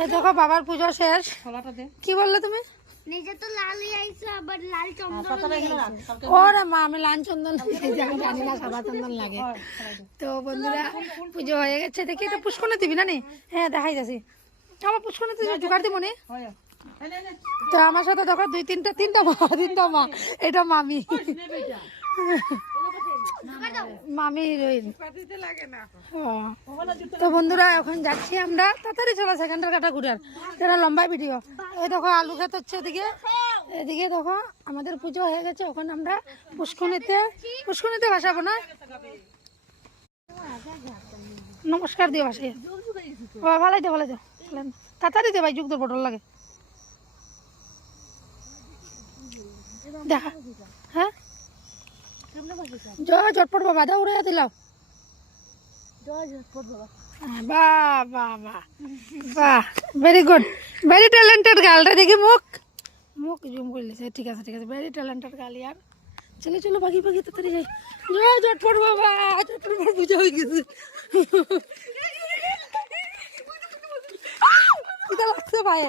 এই দেখো বাবার পুজো শেষ। কি বললে তুমি? নিজে তো লালই আইছো আবার লাল চন্দন। ওরে মা, আমি লাল চন্দন জানি না, সাদা চন্দন লাগে। তো বন্ধুরা পুজো হয়ে গেছে, দেখি এটা পুষ্কনে দিবি না নি? হ্যাঁ দেখাই যাচ্ছি, আমার পুষ্কনে তুই জোগাড় দিব নি। তো আমার সাথে দেখো তিনটা মা, এটা মামি, মামি হিরোইন। তো বন্ধুরা এখন যাচ্ছি আমরা, তাড়াতাড়ি চলো সেকেন্ডের কাটা ঘুরার, এটা লম্বা ভিডিও। এই দেখো আলু খেতে হচ্ছে এদিকে, এদিকে দেখো আমাদের পুজো হয়ে গেছে। এখন আমরা পুষ্কনিতে ভাসাবো না, নমস্কার দিয়ে ভাসাই। ভালাই দে তাড়াতাড়ি দে ভাই, যুগ তোর পটল লাগে দেখা। হ্যাঁ জয় ঝটপট বাবা, দা উড়ে দিলাও। বাহ বাহ বাহ বাহ, very good, very talented girl রে। দেখি মুখ জুম করলেছে, ঠিক আছে ভেরি ট্যালেন্টেড গার্ল ইয়ার। চলো ভাগি তাড়াতাড়ি যাই। জয় ঝটপট বাবা, ঝটপট পূজা হয়ে গেছে। লাগছে ভাই।